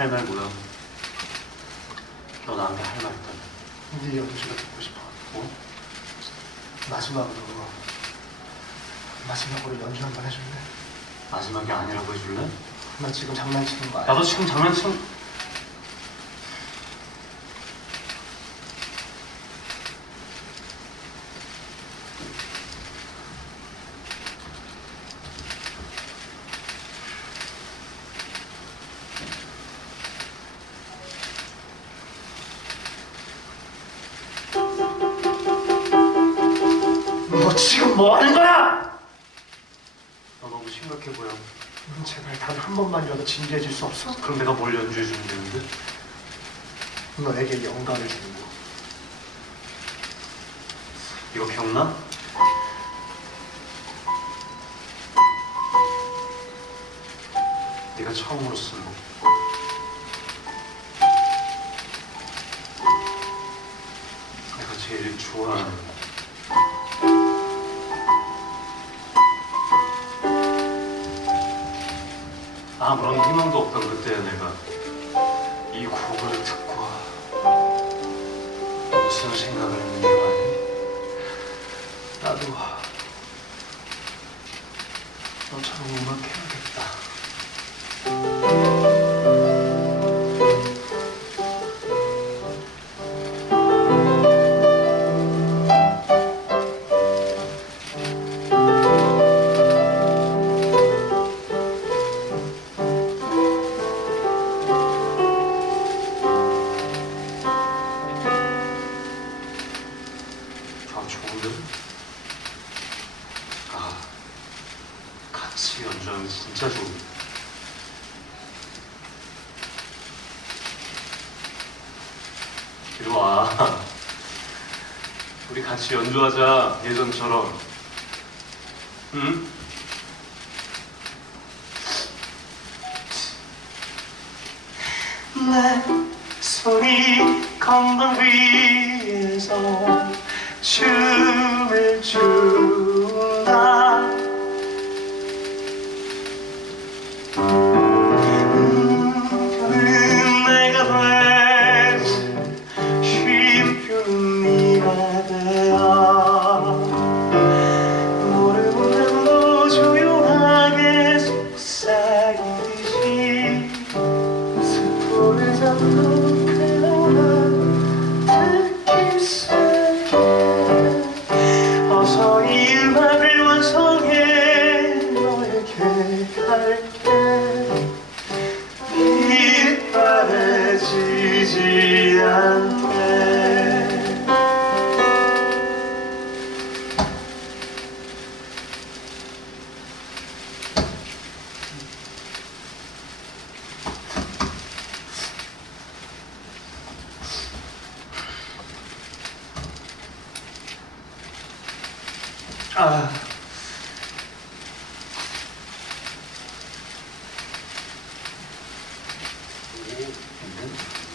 할 말 뭐야? 너 나한테 할 말 있다며. 네 연주가 듣고 싶어. 뭐? 마지막으로 마지막으로 연주 한 번 해줄래? 마지막이 아니라고 해줄래? 나 지금 장난치는 거 아니야? 나도 지금 장난치는 뭐 하는 거야? 너 너무 심각해 보여. 넌 제발 단 한 번만이라도 진지해질 수 없어? 그럼 내가 뭘 연주해 주면 되는데? 너에게 영감을 주는 거. 이거 기억나? 네가 처음으로 쓴 곡. 내가 제일 좋아하는 곡. 아무런 희망도 없던 그때 내가 이 곡을 듣고 무슨 생각을 했는지 아니? 나도 너처럼 음악해야겠다. 아 좋은데? 아 같이 연주하면 진짜 좋은데 이리 와 우리 같이 연주하자 예전처럼 응? 내 손이 건반 위에서 Chill. 갈게 빗바래지지 않게 아 Amen.